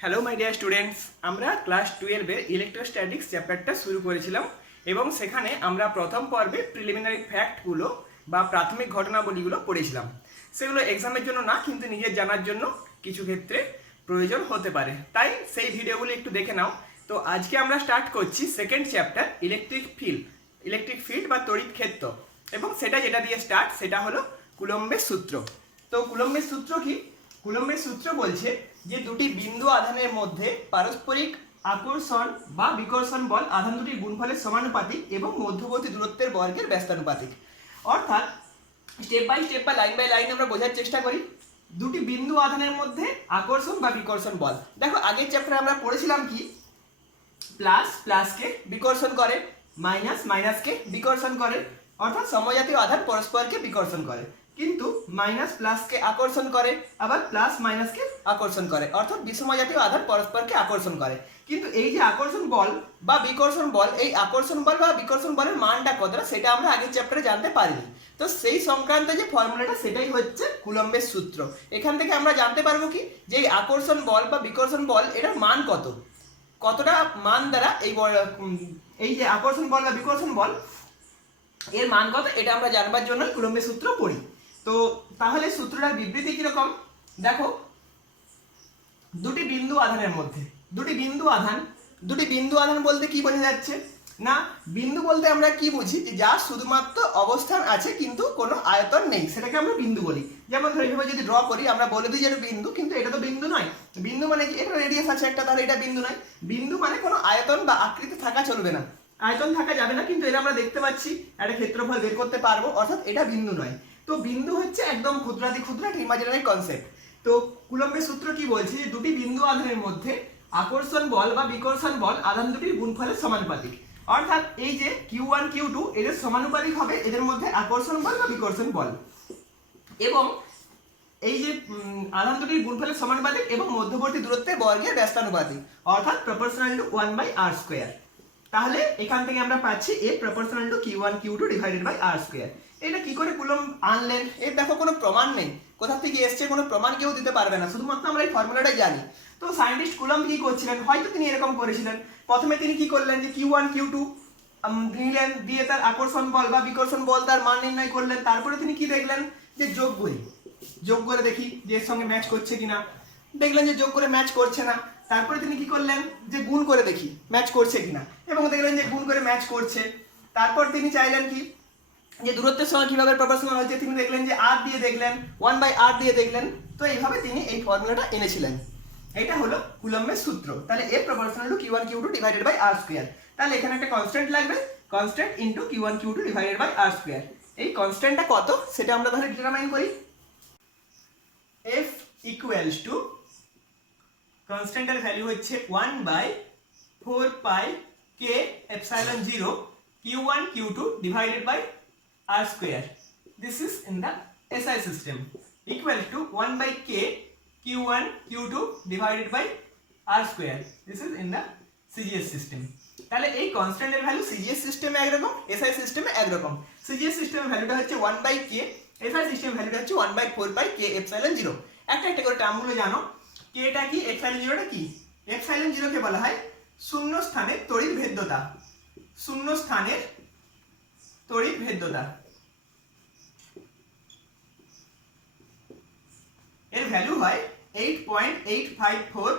Hello my dear students, আমরা class 12-এর electrostatics চ্যাপ্টারটা শুরু করেছিলাম এবং সেখানে আমরা প্রথম পর্বে প্রিলিমিনারি ফ্যাক্টগুলো বা প্রাথমিক ঘটনাবলীগুলো পড়েছিলাম। সেগুলো এক্সামের জন্য না, কিন্তু নিজের জানার জন্য কিছু ক্ষেত্রে প্রয়োজন হতে পারে, তাই সেই ভিডিওগুলো একটু দেখে নাও। তো আজকে আমরা স্টার্ট করছি সেকেন্ড চ্যাপ্টার ইলেকট্রিক ফিল্ড বা তড়িৎ ক্ষেত্র, এবং সেটা যেটা দিয়ে স্টার্ট সেটা হলো কুলম্বের সূত্র। তো কুলম্বের সূত্র কি? কুলম্বের সূত্র বলছে যে দুটি বিন্দু আধানের মধ্যে পারস্পরিক আকর্ষণ বা বিকর্ষণ বল আধান দুটির গুণফলের সমানুপাতিক এবং মধ্যবর্তী দূরত্বের বর্গের ব্যস্তানুপাতিক। অর্থাৎ স্টেপ বাই স্টেপ বা লাইন বাই লাইন আমরা বোঝার চেষ্টা করি। দুটি বিন্দু আধানের মধ্যে আকর্ষণ বা বিকর্ষণ বল, দেখো আগের চ্যাপ্টারে আমরা পড়েছিলাম কি, প্লাস প্লাসকে বিকর্ষণ করে, মাইনাস মাইনাসকে বিকর্ষণ করে, অর্থাৎ সমজাতীয় আধান পরস্পরকে বিকর্ষণ করে। কিন্তু মাইনাস প্লাসকে আকর্ষণ করে, আবার প্লাস মাইনাসকে আকর্ষণ করে, অর্থাৎ বিষমজাতীয় আধান পরস্পরকে আকর্ষণ করে। কিন্তু এই যে আকর্ষণ বল বা বিকর্ষণ বল, এই আকর্ষণ বল বা বিকর্ষণ বলের মানটা কতটা সেটা আমরা আগের চ্যাপ্টারে জানতে পারিনি। তো সেই সংক্রান্ত যে ফর্মুলাটা সেটাই হচ্ছে কুলম্বের সূত্র। এখান থেকে আমরা জানতে পারবো কি, যে এই আকর্ষণ বল বা বিকর্ষণ বল এটার মান কতটা মান দ্বারা এই যে আকর্ষণ বল বা বিকর্ষণ বল এর মান কত, এটা আমরা জানবার জন্য কুলম্বের সূত্র পড়ি। তো তাহলে সূত্রটার বিবৃতি কিরকম দেখো, দুটি বিন্দু আধান বলতে কি বোঝা যাচ্ছে না, বিন্দু বলতে আমরা কি বুঝি, যে যার শুধুমাত্র অবস্থান আছে কিন্তু কোনো আয়তন নেই, সেটাকে আমরা বিন্দু বলি। যেমন ধরে এইভাবে যদি ড্র করি, আমরা বলে দিই যে এটা বিন্দু, কিন্তু এটা তো বিন্দু নয়। বিন্দু মানে কি, এটা রেডিয়াস আছে একটা, তাহলে এটা বিন্দু নয়। বিন্দু মানে কোনো আয়তন বা আকৃতি থাকা চলবে না, আয়তন থাকা যাবে না, কিন্তু এটা আমরা দেখতে পাচ্ছি, একটা ক্ষেত্রফল বের করতে পারবো, অর্থাৎ এটা বিন্দু নয়। তো বিন্দু হচ্ছে একদম ক্ষুদ্রাতি ক্ষুদ্র একটা ইমাজিনারি কনসেপ্ট। তো কুলম্বের সূত্র কি বলছে, যে দুটি বিন্দু আধানের মধ্যে আকর্ষণ বল বা বিকর্ষণ বল আধান দুটির গুণফলের সমানুপাতিক। অর্থাৎ এই যে Q1 Q2 এদের সমানুপাতিক হবে এদের মধ্যে আকর্ষণ বল বা বিকর্ষণ বল, এবং এই যে আধান দুটির গুণফলের সমানুপাতিক এবং মধ্যবর্তী দূরত্বের বর্গের ব্যস্তানুপাতিক, অর্থাৎ প্রপোর্শনাল টু 1/r²। তাহলে এখান থেকে আমরা পাচ্ছি A proportional to Q1 Q2 divided by r²। এটা কি করে কুলম্ব আনলেন? এর দেখো কোনো প্রমাণ নেই, কোথা থেকে এসছে কোনো প্রমাণ কেউ দিতে পারবে না, শুধুমাত্র আমরা এই ফর্মুলাটাই জানি। তো সায়েন্টিস্ট কুলম্ব কি করছিলেন, হয়তো তিনি এরকম করেছিলেন। প্রথমে তিনি কি করলেন, যে Q1 Q2 নিলেন, দিয়ে তার আকর্ষণ বল বা বিকর্ষণ বল তার মান নির্ণয় করলেন। তারপরে তিনি কি দেখলেন, যে যোগ করে দেখি যে এর সঙ্গে ম্যাচ করছে কিনা। দেখলেন যে যোগ করে ম্যাচ করছে না। তারপরে তিনি কি করলেন, যে গুণ করে দেখি ম্যাচ করছে কিনা, এবং দেখলেন যে গুণ করে ম্যাচ করছে। তারপর তিনি চাইলেন কি, যে দূরত্বের সঙ্গে কিভাবে প্রপোর্শনাল হচ্ছে, তিনি দেখলেন যে r দিয়ে দেখলেন, 1/r দিয়ে দেখলেন। তো এইভাবে তিনি এই ফর্মুলাটা এনেছিলেন। এটা হলো কুলম্বের সূত্র। তাহলে A proportional to Q1 Q2 divided by r²। তাহলে এখানে একটা কনস্ট্যান্ট লাগবে, constant into Q1 Q2 divided by r²। এই কনস্ট্যান্টটা কত সেটা আমরা তাহলে ডিটারমাইন করি। F ইকুয়ালস টু, কনস্ট্যান্টের ভ্যালু হচ্ছে 1/4 k epsilon 0 Q1 Q2 divided by r². This is in the SI system, equal to 1/k Q1 Q2 divided by r². This is in the CGS system. তাহলে এই কনস্ট্যান্টের value CGS সিস্টেমে একরকম, SI সিস্টেমে একরকম। CGS সিস্টেমের ভ্যালুটা হচ্ছে 1/k, SI সিস্টেমের ভ্যালুটা হচ্ছে 1/4 k epsilon 0। একটা একটা করে টার্মগুলো জানো। কেটা কি, epsilon 0টা কি? epsilon 0 কে বলা হয় শূন্য স্থানের তড়িৎ ভেদ্যতা। শূন্য স্থানের তড়িৎ ভেদ্যতা, এর ভ্যালু হয় 8.854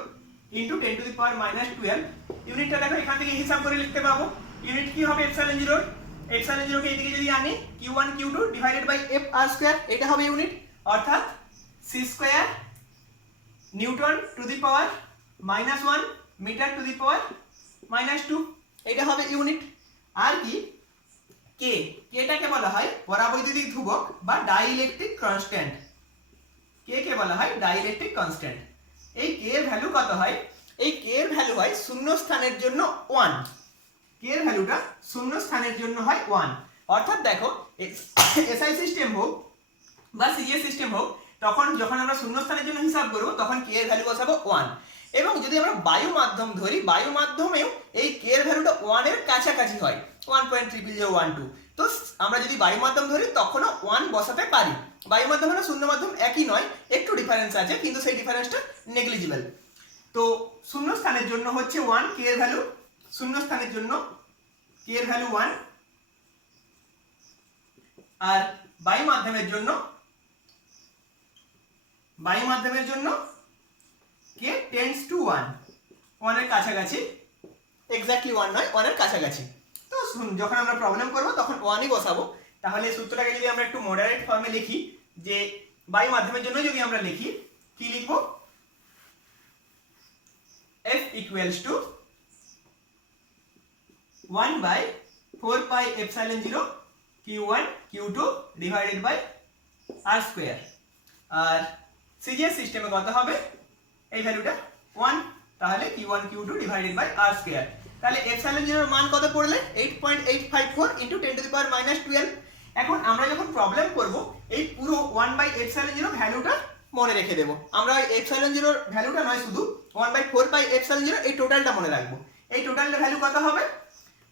ইনটু 10⁻⁻12। ইউনিটটা দেখো এখান থেকে হিসাব করে লিখতে পাবো। ইউনিট কি হবে epsilon 0? epsilon 0 কে এদিকে যদি আনি, Q1 Q2 divided by fr², এটা হবে ইউনিট, অর্থাৎ c² newton to the power -1 metre to the power -2, এটা হবে ইউনিট। আর কি, কেটাকে বলা হয় পরাবৈদ্যুতিক ধ্রুবক বা ডাইইলেকট্রিক কনস্ট্যান্ট। কে বলা হয় ডাইইলেকট্রিক কনস্ট্যান্ট। এই কে এর ভ্যালু কত হয়? এই কে এর ভ্যালু হয় শূন্য স্থানের জন্য 1। কে এর ভ্যালুটা শূন্য স্থানের জন্য হয় 1। অর্থাৎ দেখো এসআই সিস্টেম হোক বা সিজিএস সিস্টেম হোক, তখন যখন আমরা শূন্য স্থানের জন্য হিসাব করব তখন কে এর ভ্যালু বসাবো 1। এবং যদি আমরা বায়ু মাধ্যম ধরি, বায়ু মাধ্যমেও এই কে এর ভ্যালুটা 1 এর কাছাকাছি হয়, 1.00012। তো আমরা যদি বায়ু মাধ্যম ধরি তখনও 1 বসাতে পারি। বায়ু মাধ্যম আর শূন্য মাধ্যম একই নয়, একটু ডিফারেন্স আছে, কিন্তু সেই ডিফারেন্সটা নেগলিজিবল। তো শূন্য স্থানের জন্য হচ্ছে 1 কে এর ভ্যালু, শূন্য স্থানের জন্য কে এর ভ্যালু 1, আর বায়ু মাধ্যমের জন্য কে টেন্ডস টু 1 এর কাছাকাছি, এক্স্যাক্টলি 1 নয়, 1 এর কাছাকাছি। তো যখন আমরা প্রবলেম করব তখন 1ই বসাবো। তাহলে সূত্রটাকে যদি আমরা একটু মডারেট ফর্মে লিখি, যে বায়ু মাধ্যমের জন্য যদি আমরা লিখি, কি লিখব, F equals to 1/4 pi epsilon 0 Q1 Q2 divided by R square। আর সিজিএস সিস্টেমে কত হবে, এই ভ্যালুটা 1, তাহলে Q1 Q2 divided by R square। তাহলে epsilon 0 এর মান কত পড়লে 8.854 × 10⁻12। এখন আমরা যখন প্রবলেম করব এই পুরো 1/epsilon 0 ভ্যালুটা মনে রেখে দেব। আমরা epsilon 0 এর ভ্যালুটা নয়, শুধু 1/4 pi epsilon 0 এই টোটালটা মনে রাখবো। এই টোটালটা ভ্যালু কত হবে,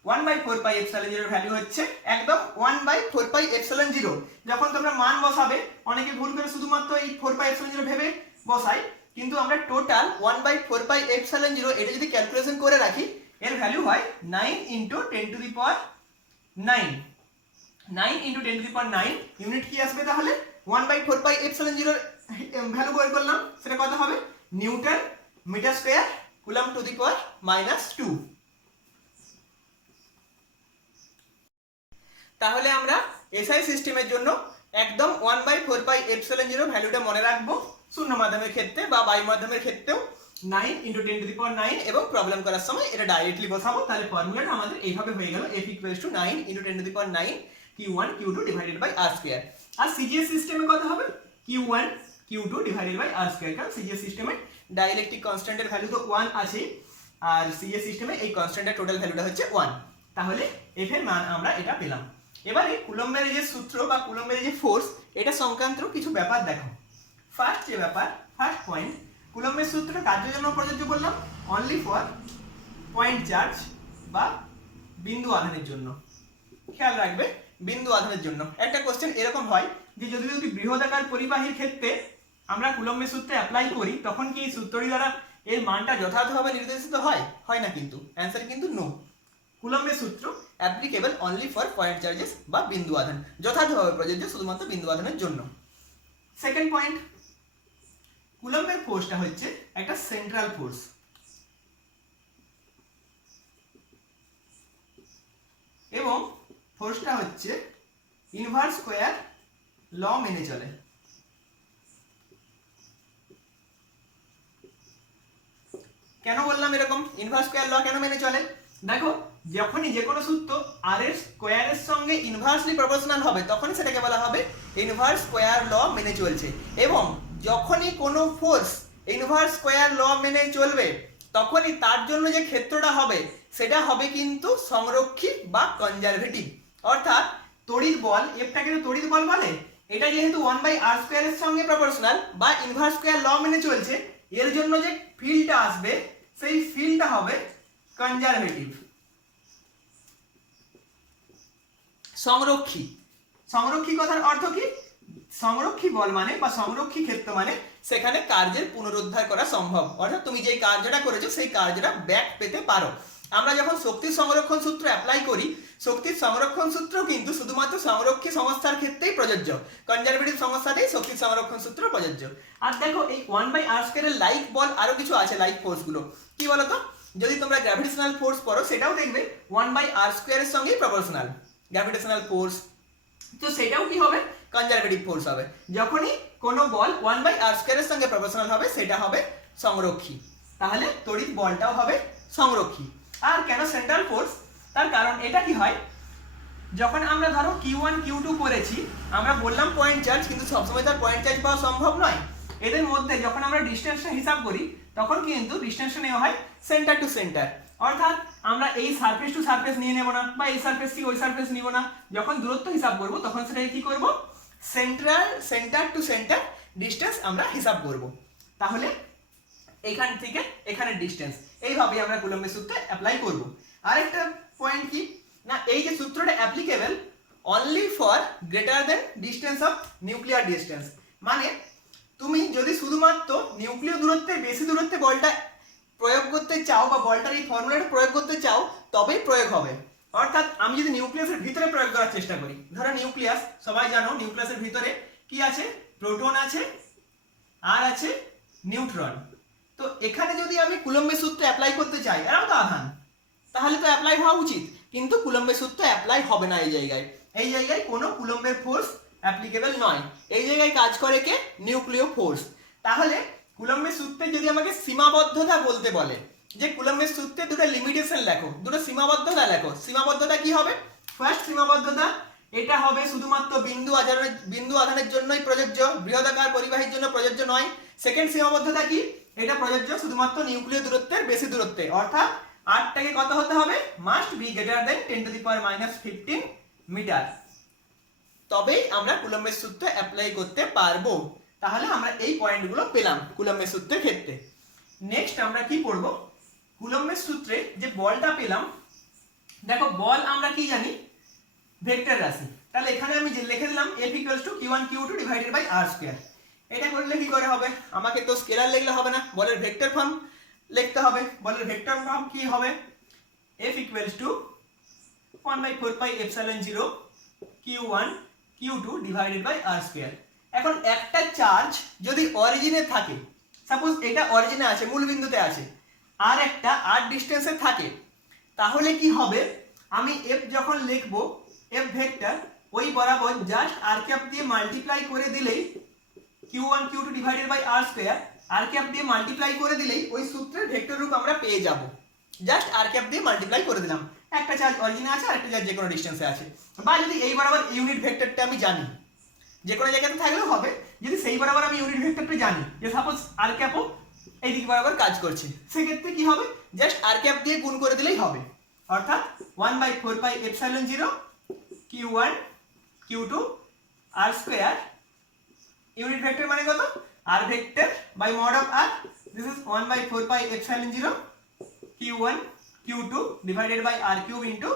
1/4 pi epsilon 0 এর ভ্যালু হচ্ছে একদম 1/4 pi epsilon 0। যখন তোমরা মান বসাবে, অনেকে ভুল করে শুধুমাত্র এই 4 pi epsilon 0 ভেবে বসাই, কিন্তু আমরা টোটাল 1/4 pi epsilon 0 এটা যদি ক্যালকুলেশন করে রাখি, এর ভ্যালু হয় 9 × 10⁹9। 9 × 10⁹9 ইউনিট কি আসবে তাহলে, 1/4 pi epsilon 0 ভ্যালু বের করলাম, সেটা কত হবে, newton metre square coulomb to the power -2। তাহলে আমরা এসআই সিস্টেমের জন্য একদম 1/4 pi epsilon 0 ভ্যালুটা মনে রাখবো। শূন্য মাধ্যমের ক্ষেত্রে বা বায়ু মাধ্যমের ক্ষেত্রেও 9 × 10⁹9, এবং প্রবলেম করার সময় এটা ডাইরেক্টলি বসাবো। তাহলে ফর্মুলাটা আমাদের এইভাবে হয়ে গেল, F equals to 9 × 10⁹9 Q1 Q2 divided by R square। আর সিজিএস সিস্টেমে কত হবে, Q1 Q2 divided by R square, কারণ সিজিএস সিস্টেমে ডাইইলেকট্রিক কনস্ট্যান্টের ভ্যালু তো 1 আছে, আর সিজিএস সিস্টেমে এই কনস্ট্যান্টের টোটাল ভ্যালুটা হচ্ছে 1। তাহলে F এর মান আমরা এটা পেলাম। এবারে কুলম্বের যে সূত্র বা কুলম্বের যে ফোর্স, এটা সংক্রান্ত কিছু ব্যাপার দেখো। ফার্স্ট পয়েন্ট, কুলম্বের সূত্র কার্যের জন্য প্রযোজ্য বললাম, অনলি ফর পয়েন্ট চার্জ বা বিন্দু আধানের জন্য। খেয়াল রাখবে, বিন্দু আধানের জন্য একটা কোশ্চেন এরকম হয় যে যদি বৃহদাকার পরিবাহীর ক্ষেত্রে আমরা কুলম্বের সূত্র অ্যাপ্লাই করি, তখন কি এই সূত্রটি দ্বারা এর মানটা যথাযথভাবে নির্দেশিত হয় না, কিন্তু অ্যান্সার কিন্তু নো। কুলম্বের সূত্র applicable only for point charges বা বিন্দু আধান, যথাযথভাবে প্রযোজ্য শুধুমাত্র বিন্দু আধানের জন্য। সেকেন্ড পয়েন্ট, কুলম্বের ফোর্সটা হচ্ছে একটা সেন্ট্রাল ফোর্স, এবং ফোর্সটা হচ্ছে ইনভার্স স্কয়ার ল মেনে চলে। কেন বললাম এরকম ইনভার্স স্কয়ার ল কেন মেনে চলে, দেখো যখনই যে কোনো সূত্র আর এর স্কয়ারের সঙ্গে ইনভার্সলি প্রপোর্শনাল হবে, তখনই সেটাকে বলা হবে ইনভার্স স্কয়ার ল মেনে চলছে। এবং যখনই কোনো ফোর্স ইনভার্স স্কয়ার ল মেনে চলবে, তখনই তার জন্য যে ক্ষেত্রটা হবে সেটা হবে কিন্তু সংরক্ষী বা কনজারভেটিভ। অর্থাৎ তড়িৎ বল, এফটাকে তো তড়িৎ বল বলে, এটা যেহেতু 1/r² এর সঙ্গে প্রপোর্শনাল বা ইনভার্স স্কয়ার ল মেনে চলছে, এর জন্য যে ফিল্ডটা আসবে সেই ফিল্ডটা হবে কনজারভেটিভ, সংরক্ষী। সংরক্ষী কথার অর্থ কি, সংরক্ষী বল মানে বা সংরক্ষী ক্ষেত্র মানে সেখানে কার্যের পুনরুদ্ধার করা সম্ভব, অর্থাৎ তুমি যে কার্যটা করেছো সেই কার্যটা ব্যাক পেতে পারো। আমরা যখন শক্তির সংরক্ষণ সূত্র অ্যাপ্লাই করি, শক্তির সংরক্ষণ সূত্র কিন্তু শুধুমাত্র সংরক্ষী সংস্থার ক্ষেত্রেই প্রযোজ্য, কনজারভেটিভ সংস্থাতেই শক্তির সংরক্ষণ সূত্র প্রযোজ্য। আর দেখো এই 1/r² এর লাইক বল আরো কিছু আছে, লাইক ফোর্স গুলো কি বলতো, যদি তোমরা গ্র্যাভিটেশনাল ফোর্স পড়ো সেটাও দেখবে 1/r² এর সঙ্গেই প্রপোর্শনাল গ্র্যাভিটেশনাল ফোর্স, তো সেটাও কি হবে, কনজারভেটিভ ফোর্স হবে। যখনই কোনো বল 1/r² এর সঙ্গে প্রপোর্শনাল হবে সেটা হবে সংরক্ষী, তাহলে তড়িৎ বলটাও হবে সংরক্ষী। আর কেন সেন্ট্রাল ফোর্স, তার কারণ এটা কি হয়, যখন আমরা ধরো Q1 Q2 করেছি, আমরা বললাম পয়েন্ট চার্জ, কিন্তু সবসময় তার পয়েন্ট চার্জ পাওয়া সম্ভব নয়। এদের মধ্যে যখন আমরা ডিসটেন্সটা হিসাব করি, তখন কিন্তু ডিসটেন্সটা নেওয়া হয় সেন্টার টু সেন্টার, অর্থাৎ আমরা এই সারফেস টু সারফেস নিয়ে নেব না, বা এই সারফেস থেকে ওই সারফেস নিব না। যখন দূরত্ব হিসাব করব তখন সেটাকে কি করব, সেন্টার টু সেন্টার ডিসটেন্স আমরা হিসাব করব। তাহলে এখান থেকে এখানের ডিসটেন্স, এইভাবে আমরা কুলম্বের সূত্র অ্যাপ্লাই করব। আরেকটা পয়েন্ট কি না, এই যে সূত্রটা applicable only for greater than distance of nuclear distance, মানে তুমি যদি শুধুমাত্র নিউক্লিয় দূরত্বে বেশি দূরত্বে বলটা প্রয়োগ করতে চাও বা বলটার এই ফর্মুলাটা প্রয়োগ করতে চাও তবেই প্রয়োগ হবে। অর্থাৎ আমি যদি নিউক্লিয়াসের ভিতরে প্রয়োগ করার চেষ্টা করি, ধরো নিউক্লিয়াস, সবাই জানো নিউক্লিয়াসের ভিতরে কি আছে, প্রোটন আছে আর আছে নিউট্রন। তো এখানে যদি আমি কুলম্বের সূত্র অ্যাপ্লাই করতে চাই, এরাও তো আধান, তাহলে তো অ্যাপ্লাই হওয়া উচিত, কিন্তু কুলম্বের সূত্র অ্যাপ্লাই হবে না এই জায়গায়। এই জায়গায় কোনো কুলম্বের ফোর্স অ্যাপ্লিকেবল নয়, এই জায়গায় কাজ করে কে, নিউক্লিয় ফোর্স। তাহলে কুলম্বের সূত্রে যদি আমাকে সীমাবদ্ধতা বলতে বলে, যে কুলম্বের সূত্রে দুটো লিমিটেশন লেখো, দুটো সীমাবদ্ধতা লেখো, সীমাবদ্ধতা কি হবে? ফার্স্ট সীমাবদ্ধতা, এটা হবে শুধুমাত্র বিন্দু আধানের জন্যই প্রযোজ্য, বৃহদাকার পরিবাহীর জন্য প্রযোজ্য নয়। সেকেন্ড সীমাবদ্ধতা কি, এটা প্রযোজ্য শুধুমাত্র নিউক্লিয় দূরত্বের বেশি দূরত্বে, অর্থাৎ আরটাকে কত হতে হবে, must be greater than 10⁻⁻15 metre, তবেই আমরা কুলম্বের সূত্র অ্যাপ্লাই করতে পারবো। তাহলে আমরা এই পয়েন্টগুলো পেলাম কুলম্বের সূত্রের ক্ষেত্রে। নেক্সট আমরা কি পড়বো, কুলম্বের সূত্রে যে বলটা পেলাম, দেখো বল আমরা কি জানি, ভেক্টর রাশি। তাহলে এখানে আমি যে লিখে দিলাম F = q1 q2 divided by r²। এটা করলে কি করে হবে, আমাকে তো স্কেলার লিখলে হবে না, বলের ভেক্টর ফর্ম লিখতে হবে। বলের ভেক্টর ফর্ম কি হবে, F = 1/4πε0 q1 q2 divided by r²। এখন একটা চার্জ যদি অরিজিনে থাকে, সাপোজ এটা অরিজিনে আছে, মূল বিন্দুতে আছে, আর একটা r ডিসটেন্সে থাকে, তাহলে কি হবে, আমি F যখন লিখবো, F ভেক্টর ওই বরাবর জাস্ট r ক্যাপ দিয়ে মাল্টিপ্লাই করে দিলেই q1 q2 divided by r² r cap দিয়ে মাল্টিপ্লাই করে দিলেই ওই সূত্রের ভেক্টর রূপ আমরা পেয়ে যাব। জাস্ট r ক্যাপ দিয়ে মাল্টিপ্লাই করে দিলাম, একটা চার্জ অরিজিনে আছে আর একটা চার্জ যে কোনো ডিসটেন্সে আছে। বা যদি এই বরাবর ইউনিট ভেক্টরটা আমি জানি, যে কোনো জায়গাতে থাকলেও হবে, যদি সেই বরাবর আমি ইউনিট ভেক্টরটা জানি, যে সাপোজ r ক্যাপও এই দিক বরাবর কাজ করছে, সেক্ষেত্রে কি হবে, জাস্ট r ক্যাপ দিয়ে গুণ করে দিলেই হবে। অর্থাৎ 1/4πε0 q1 q2 r² unit vector মানে কত, r vector by mod of r, this is 1/4πε0 q1 q2 divided by r³ into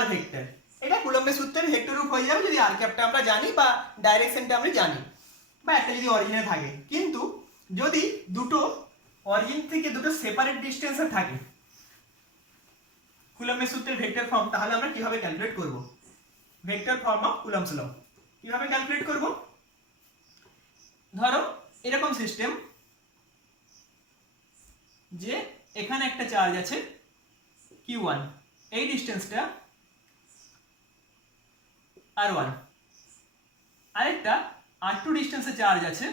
r vector. এটা কুলম্বের সূত্রের ভেক্টর রূপ হয়ে যাবে যদি r ক্যাপটা আমরা জানি বা ডাইরেকশনটা আমরা জানি, বা একটা যদি অরিজিনে থাকে। কিন্তু যদি দুটো অরিজিন থেকে দুটো সেপারেট ডিসটেন্সে থাকে কুলম্বের সূত্রের ভেক্টর ফর্ম, তাহলে আমরা কিভাবে ক্যালকুলেট করব, vector form of Coulomb's law কিভাবে ক্যালকুলেট করব। ধরো এরকম সিস্টেম, যে এখানে একটা চার্জ আছে q1, এই ডিসটেন্সটা r1, আরেকটা r2 ডিসটেন্সে চার্জ আছে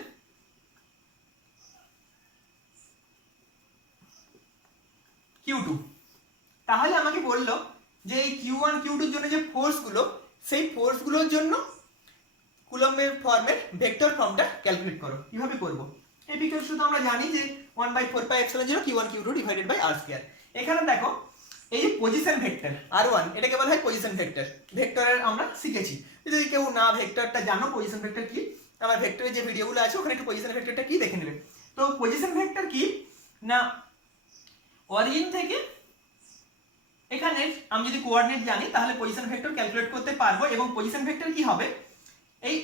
q2। তাহলে আমাকে বললো যে এই q1 q2 এর জন্য যে ফোর্সগুলো, সেই ফোর্সগুলোর জন্য কুলম্বের ফর্মের ভেক্টর ফর্মটা ক্যালকুলেট করো। কিভাবে করব, এই বিকজ শুধু আমরা জানি যে 1/4πε0 q1 q2 divided by r²। এখানে দেখো এই যে পজিশন ভেক্টর r1, এটাকে বলা হয় পজিশন ভেক্টর। ভেক্টরের আমরা শিখেছি, যদি কেউ না ভেক্টরটা জানো পজিশন ভেক্টর কি, আমার ভেক্টরের যে ভিডিওগুলো আছে ওখানে একটু পজিশন ভেক্টরটা কি দেখে নেবে। তো পজিশন ভেক্টর কি না, অরিজিন থেকে এখানে আমি যদি কোঅর্ডিনেট জানি তাহলে পজিশন ভেক্টর ক্যালকুলেট করতে পারবো। এবং পজিশন ভেক্টর কি হবে, এই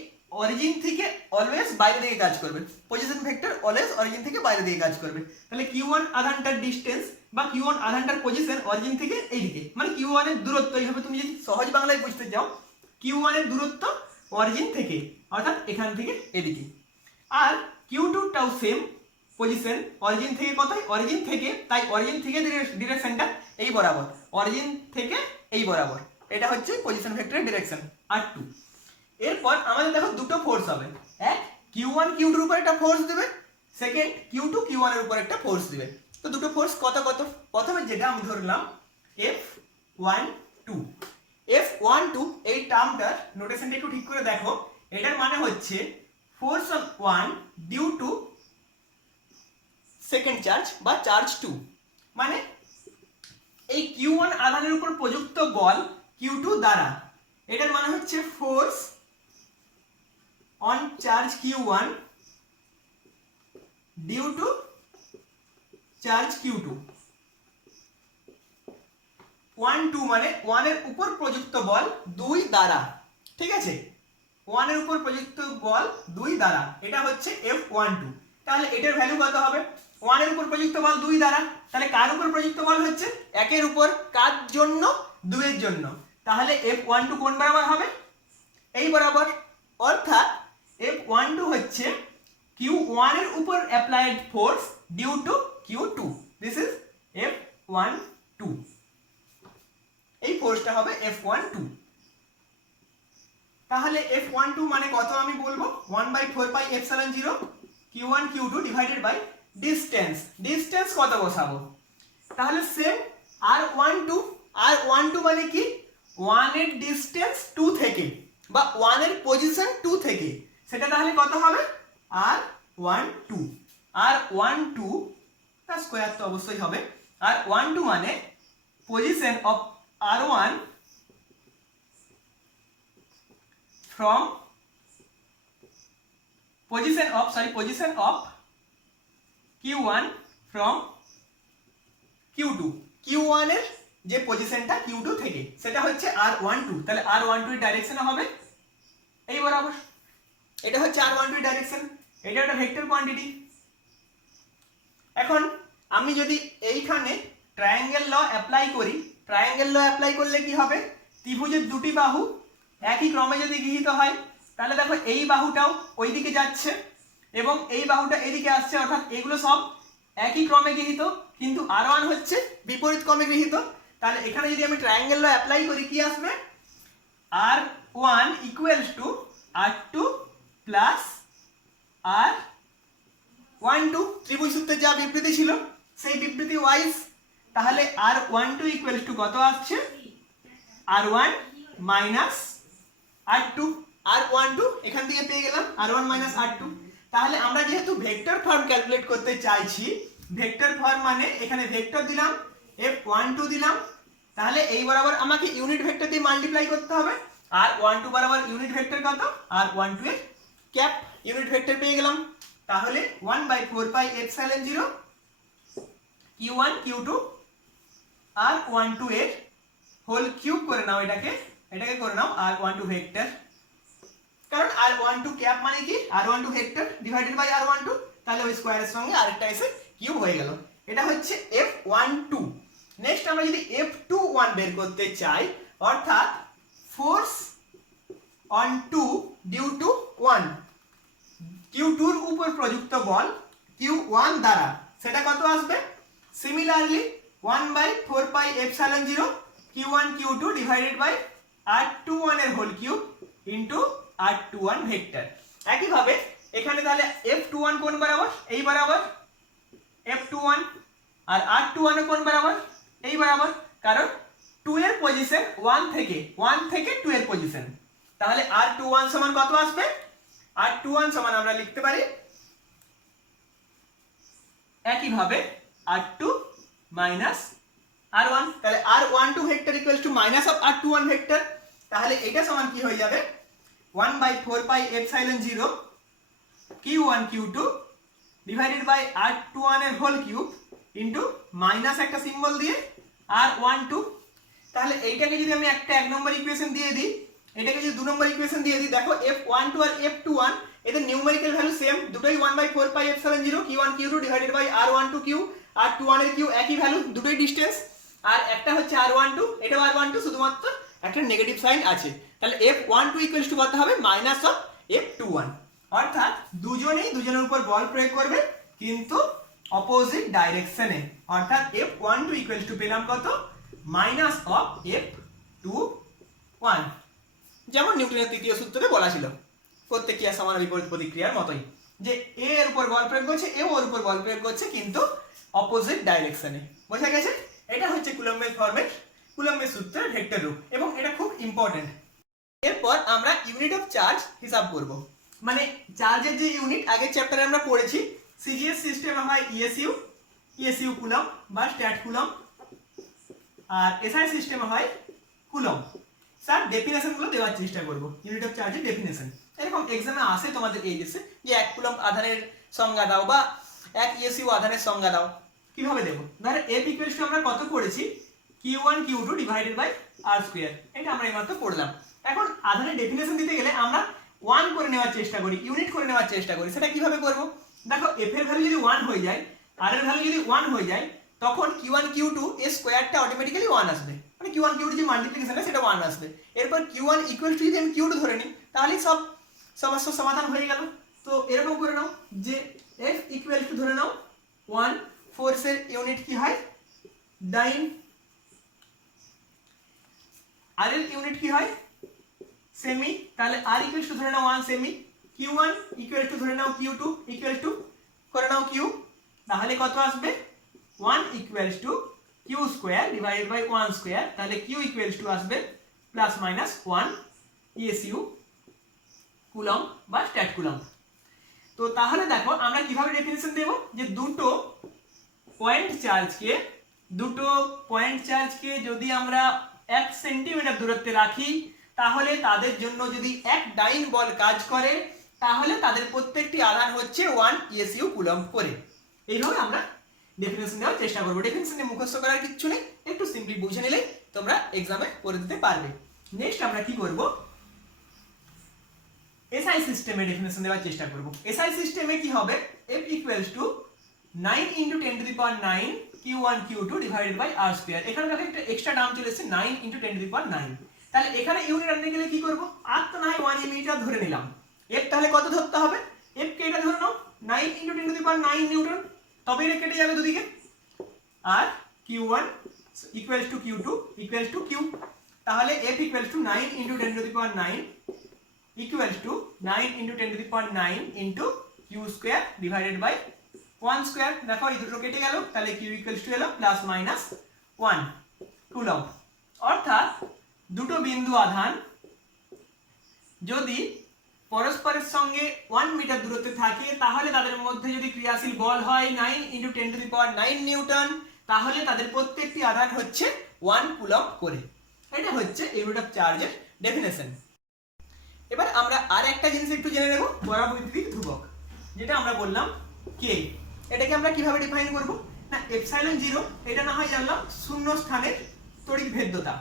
অরিজিন থেকে অলওয়েজ বাইরে দিকে কাজ করবে, পজিশন ভেক্টর অলওয়েজ অরিজিন থেকে বাইরে দিকে কাজ করবে। তাহলে q1 আধানটার ডিসটেন্স বা q1 আধানটার পজিশন অরিজিন থেকে এইদিকে, মানে q1 এর দূরত্ব, এইভাবে তুমি যদি সহজ বাংলায় বুঝতে চাও, q1 এর দূরত্ব অরিজিন থেকে, অর্থাৎ এখান থেকে এদিকে। আর q2 টাও সেম পজিশন, অরিজিন থেকে কোথায়, অরিজিন থেকে, তাই অরিজিন থেকে ডিরেকশনটা এই বরাবর, অরিজিন থেকে এই বরাবর, এটা হচ্ছে পজিশন ভেক্টরের ডিরেকশন r2। এরপর আমাদের দেখো দুটো ফোর্স হবে, এক q1 q2 এর উপর একটা ফোর্স দেবে, সেকেন্ড q2 q1 এর উপর একটা ফোর্স দিবে। তো দুটো ফোর্স কত কত, প্রথমে যেটা আমি ধরলাম F12, F12 এই টার্মটার নোটেশনটা একটু ঠিক করে দেখো, এটার মানে হচ্ছে force on 1 due to second charge বা চার্জ 2, মানে এই q1 আধানের উপর প্রযুক্ত বল q2 দ্বারা, এটার মানে হচ্ছে force on charge q1 due to charge q2। 1 2 মানে 1 এর উপর প্রযুক্ত বল 2 দ্বারা, ঠিক আছে, 1 এর উপর প্রযুক্ত বল 2 দ্বারা, এটা হচ্ছে F12। তাহলে এটার ভ্যালু কত হবে, 1 এর উপর প্রযুক্ত বল 2 দ্বারা, তাহলে কার উপর প্রযুক্ত বল হচ্ছে 1 এর উপর, কার জন্য 2 এর জন্য, তাহলে F12 কোন বরাবর হবে এই বরাবর, অর্থাৎ F12 হচ্ছে Q1 এর উপর applied force due to Q2, this is F12, এই ফোর্সটা হবে F12। তাহলে F12 মানে কত আমি বলবো 1/4πε0 Q1 Q2 divided by distance, distance কত বসাবো, তাহলে সেম R12 মানে কি 1 এর ডিসটেন্স 2 থেকে বা 1 এর পজিশন 2 থেকে, সেটা তাহলে কত হবে R12 তার স্কয়ার তো অবশ্যই হবে, R12 মানে position of R1 from position of Q1 from Q2, Q1 এর যে পজিশনটা Q2 থেকে সেটা হচ্ছে R12, তাহলে R12 এর ডাইরেকশন হবে এই বরাবর, এটা হচ্ছে R12 এর ডাইরেকশন, এটা একটা ভেক্টর কোয়ান্টিটি। এখন আমি যদি এইখানে ট্রায়াঙ্গেল ল অ্যাপ্লাই করি, ট্রায়াঙ্গেল ল অ্যাপ্লাই করলে কি হবে, ত্রিভুজের দুটি বাহু একই ক্রমে যদি গৃহীত হয় তাহলে দেখো এই বাহুটাও ওইদিকে যাচ্ছে এবং এই বাহুটা এদিকে আসছে, অর্থাৎ এগুলো সব একই ক্রমে গৃহীত, কিন্তু R1 হচ্ছে বিপরীত ক্রমে গৃহীত, তাহলে এখানে যদি আমি ট্রায়াঙ্গেল ল অ্যাপ্লাই করি কি আসবে R1 equals to R2 plus R12, ত্রিভুজ সূত্রের যা বিবৃতি ছিল সেই বিবৃতি ওয়াইজ, তাহলে R12 ইকুয়ালস টু কত আসছে R1 মাইনাস R2, R12 এখান থেকে পেয়ে গেলাম R1 মাইনাস R2, তাহলে আমরা যেহেতু ভেক্টর ফর্ম ক্যালকুলেট করতে চাইছি, ভেক্টর ফর্ম মানে এখানে ভেক্টর দিলাম F12 দিলাম, তাহলে এই বরাবর আমাকে ইউনিট ভেক্টর দিয়ে মাল্টিপ্লাই করতে হবে, R12 বরাবর ইউনিট ভেক্টর কত R12 এর ক্যাপ ইউনিট ভেক্টর পেয়ে গেলাম, তাহলে 1/4πε0 Q1 Q2 R12 এর হোল কিউব করে নাও, এটাকে করে নাও R12 ভেক্টর, কারণ R12 ক্যাপ মানে কি R12 vector divided by R12, তাহলে ওই স্কয়ারের সঙ্গে আরেকটা এসে কিউব হয়ে গেল, এটা হচ্ছে F12। নেক্সট আমরা যদি F21 বের করতে চাই, অর্থাৎ force on 2 due to 1, Q2 এর উপর প্রযুক্ত বল Q1 দ্বারা, সেটা কত আসবে similarly 1/4πε0 Q1 Q2 divided by R21 এর whole cube into R21 vector. একইভাবে এখানে তাহলে F21 কোন বরাবর এই বরাবর F21, আর R21 কোন বরাবর এই বরাবর, কারণ 2 এর পজিশন 1 থেকে 2 এর পজিশন, তাহলে R21 সমান কত আসবে R21 সমান আমরা লিখতে পারি একইভাবে R2 মাইনাস R1, তাহলে R12 vector equals to minus of R21 vector, তাহলে এটা সমান কি হয়ে যাবে 1/4πε0 Q1 Q2 divided by R21 এর হোল কিউব ইনটু মাইনাস একটা সিম্বল দিয়ে R12, তাহলে এইটাকে যদি আমি একটা 1 নম্বর ইকুয়েশন দিয়ে দিই, এটাকে যদি 2 নম্বর ইকুয়েশন দিয়ে দিই, দেখো F12 আর F21 এদের নিউমেরিক্যাল ভ্যালু সেম, দুটোই 1/4πε0 Q1 Q2 divided by R12 Q, R21 এর কিউ একই ভ্যালু, দুটোই ডিসটেন্স, আর একটা হচ্ছে R12, এটাও R12, শুধুমাত্র একটা নেগেটিভ সাইন আছে, তাহলে F12 ইকুয়ালস টু কত হবে মাইনাস অফ F21, অর্থাৎ দুজনের উপর বল প্রয়োগ করবে কিন্তু অপোজিট ডাইরেকশনে, অর্থাৎ F12 ইকুয়ালস টু পেলাম কত মাইনাস অফ F21, যেমন নিউটনের তৃতীয় সূত্রে বলা ছিল প্রত্যেক ক্রিয়া সমান বিপরীত প্রতিক্রিয়ার মতোই, যে এ এর উপর বল প্রয়োগ করছে, এ ওর উপর বল প্রয়োগ করছে কিন্তু অপোজিট ডাইরেকশনে, বোঝা গেছে? এটা হচ্ছে কুলম্বের ফর্মের কুলম্বের সূত্রের ভেক্টর রূপ এবং এটা খুব ইম্পর্টেন্ট। এরপর আমরা ইউনিট অফ চার্জ হিসাব করব, মানে চার্জের যে ইউনিট আগের চ্যাপ্টারে আমরা পড়েছি, সিজিএস সিস্টেমে হয় ইএসইউ কুলম বা স্ট্যাট কুলম, আর এসআই সিস্টেমে হয় কুলম। স্যার ডেফিনেশন গুলো দেওয়ার চেষ্টা করব, ইউনিট অফ চার্জের ডেফিনেশন এরকম এক্সামে আসে তোমাদের এই দেশে, যে 1 কুলম আধানের সংজ্ঞা দাও বা 1 ইএসইউ আধানের সংজ্ঞা দাও, কিভাবে দেবো? ধরো F ইকুয়ালস টু আমরা কত পড়েছি Q1 Q2 divided by R square, এটা আমরা এইমাত্র পড়লাম। এখন আধানের ডেফিনেশন দিতে গেলে আমরা 1 করে নেওয়ার চেষ্টা করি, ইউনিট করে নেওয়ার চেষ্টা করি, সেটা কিভাবে করব? দেখো F এর ভ্যালু যদি 1 হয়ে যায় আর এর ভ্যালু যদি 1 হয়ে যায় তখন Q1 Q2 এর স্কোয়ারটা অটোমেটিক্যালি 1 আসবে, মানে Q1 Q2 যে মাল্টিপ্লিকেশন সেটা 1 আসবে। এরপর Q1 ইকুয়াল টু যদি আমি Q2 ধরে নিই তাহলে সব সমস্যার সমাধান হয়ে গেল। তো এরকম করে নাও যে F ইকুয়াল টু ধরে নাও 1, ফোর্সের ইউনিট কি হয় ডাইন, আর এর ইউনিট কি হয় সেমি, তাহলে R ইকুয়াল টু ধরে নাও 1 সেমি, Q1 ইকুয়াল টু ধরে নাও Q2 ইকুয়াল টু করে নাও Q, তাহলে কত আসবে 1 equal to Q square divided by 1 square, তাহলে Q ইকুয়াল টু আসবে প্লাস মাইনাস 1 ESU কুলম্ব বা স্ট্যাট কুলম্ব। তো তাহলে দেখো আমরা কিভাবে ডেফিনিশন দেব যে দুটো পয়েন্ট চার্জকে যদি আমরা 1 সেন্টিমিটার দূরত্বে রাখি তাহলে তাদের জন্য যদি এক ডাইন বল কাজ করে তাহলে তাদের প্রত্যেকটি আধান হচ্ছে 1 ESU কুলম্ব করে। এইভাবে আমরা ডেফিনিশন দেওয়ার চেষ্টা করবো। ডেফিনিশনে মুখস্থ করার কিছু নেই, একটু সিম্পলি বুঝে নিলেই তোমরা এক্সামে করে দিতে পারবে। নেক্সট আমরা কি করব, এসআই সিস্টেমে ডেফিনিশন দেওয়ার চেষ্টা করব। এসআই সিস্টেমে কি হবে, F equals to 9 × 10⁹ Q1 Q2 divided by R square. এখানে দেখো একটা এক্সট্রা টার্ম চলে এসেছে 9 × 10⁹। তাহলে এখানে ইউনিট আনতে গেলে কি করব, আর তো নাই 1 মিটার ধরে নিলাম, F তাহলে কত ধরতে হবে, F কে এটা ধরে নাও 9 × 10⁹ নিউটন, তবে এটা কেটে যাবে দুদিকে, আর Q1 equals to Q2 equals to Q, তাহলে F equals to 9 × 10⁹ equals to 9 × 10⁹ into Q square divided by 1 square. দেখো এই দুটো কেটে গেল, তাহলে Q ইকুয়ালস টু এলো প্লাস মাইনাস 1 কুলম্ব। অর্থাৎ দুটো বিন্দু আধান যদি পরস্পরের সঙ্গে 1 মিটার দূরত্বে থাকে তাহলে তাদের মধ্যে যদি ক্রিয়াশীল বল হয় 9 × 10⁹ নিউটন, তাহলে তাদের প্রত্যেকটি আধান হচ্ছে 1 কুলম্ব করে। এটা হচ্ছে ইউনিট অফ চার্জের ডেফিনেশন। এবার আমরা আর একটা জিনিস একটু জেনে নেব, পরাবৈদ্যুতিক ধ্রুবক, যেটা আমরা বললাম K। এটাকে আমরা কিভাবে ডিফাইন করব না, ε0 এটা না হয় জানলাম শূন্য স্থানের তড়িৎ ভেদ্যতা।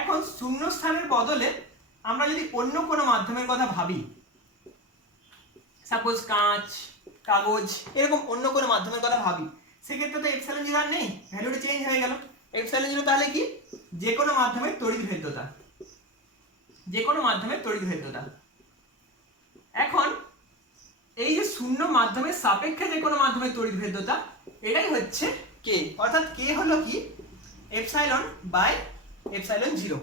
এখন শূন্য স্থানের বদলে আমরা যদি অন্য কোনো মাধ্যমের কথা ভাবি, সাপোজ কাঁচ, কাগজ, এরকম অন্য কোনো মাধ্যমের কথা ভাবি, সেক্ষেত্রে তো ε0 আর নেই, ভ্যালুটা চেঞ্জ হয়ে গেল। ε0 তাহলে কি, যে কোনো মাধ্যমের তড়িৎ ভেদ্যতা, যে কোনো মাধ্যমের তড়িৎ ভেদ্যতা। এখন এই যে শূন্য মাধ্যমের সাপেক্ষে যে কোনো মাধ্যমের তড়িৎ ভেদ্যতা, এটাই হচ্ছে K। অর্থাৎ K হলো কি ε/ε0,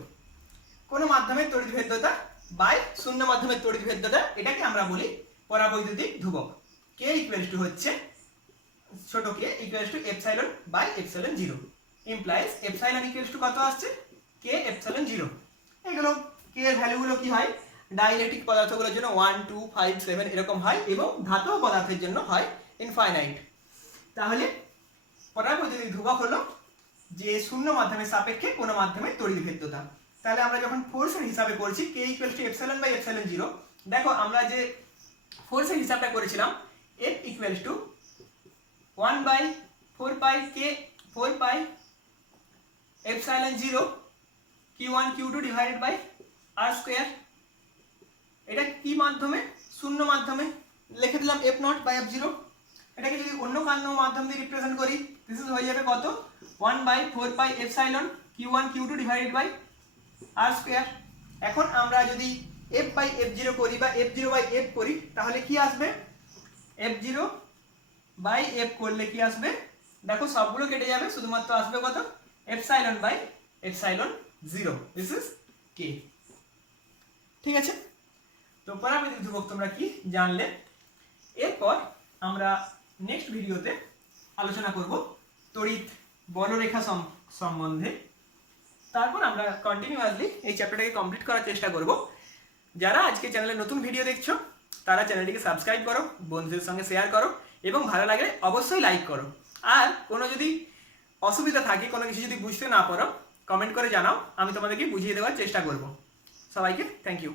কোনো মাধ্যমের তড়িৎ ভেদ্যতা বাই শূন্য মাধ্যমের তড়িৎ ভেদ্যতা, এটাকে আমরা বলি পরাবৈদ্যুতিক ধ্রুবক। K ইকুয়ালস টু হচ্ছে ছোট k equals to ε/ε0 implies epsilon equals to কত আসছে K ε0। এগুলো K এর ভ্যালুগুলো কি হয়, ডাইইলেকট্রিক পদার্থগুলোর জন্য 1 2 5 7 এরকম হয়, এবং ধাতব পদার্থের জন্য হয় ইনফাইনাইট। তাহলে পরাবৈদ্যুতিক ধ্রুবক হলো যে শূন্য মাধ্যমের সাপেক্ষে কোনো মাধ্যমের তড়িৎ ভেদ্যতা। তাহলে আমরা যখন ফোর্সের হিসাবে করছি K ইকুয়ালস টু ε/ε0, দেখো আমরা যে ফোর্সের হিসাবটা করেছিলাম F equals to 1/4π K 4π ε0 Q1 Q2 divided by R square. এটা কি মাধ্যমে, শূন্য মাধ্যমে, লিখে দিলাম F0/F0। এটাকে যদি অন্য কোনো মাধ্যম দিয়ে রিপ্রেজেন্ট করি, দিস ইজ হয়ে যাবে কত 1/4π epsilon Q1 Q2 divided by R square. এখন আমরা যদি F/F0 করি বা F0/F করি তাহলে কি আসবে, F0/F করলে কি আসবে, দেখো সবগুলো কেটে যাবে, শুধুমাত্র আসবে কত ε/ε0, দিস ইজ K। ঠিক আছে, তো পরাবৈদ্যুতিক ধ্রুবক তোমরা কি জানলে। এরপর আমরা নেক্সট ভিডিওতে আলোচনা করব তড়িৎ বলরেখা সম্বন্ধে। তারপর আমরা কন্টিনিউয়াসলি এই চ্যাপ্টারটাকে কমপ্লিট করার চেষ্টা করব। যারা আজকে চ্যানেলে নতুন ভিডিও দেখছো তারা চ্যানেলটিকে সাবস্ক্রাইব করো, বন্ধুদের সঙ্গে শেয়ার করো, এবং ভালো লাগলে অবশ্যই লাইক করো। আর কোনো যদি অসুবিধা থাকে, কোনো কিছু যদি বুঝতে না পারো, কমেন্ট করে জানাও, আমি তোমাদেরকে বুঝিয়ে দেওয়ার চেষ্টা করব। সবাইকে থ্যাংক ইউ।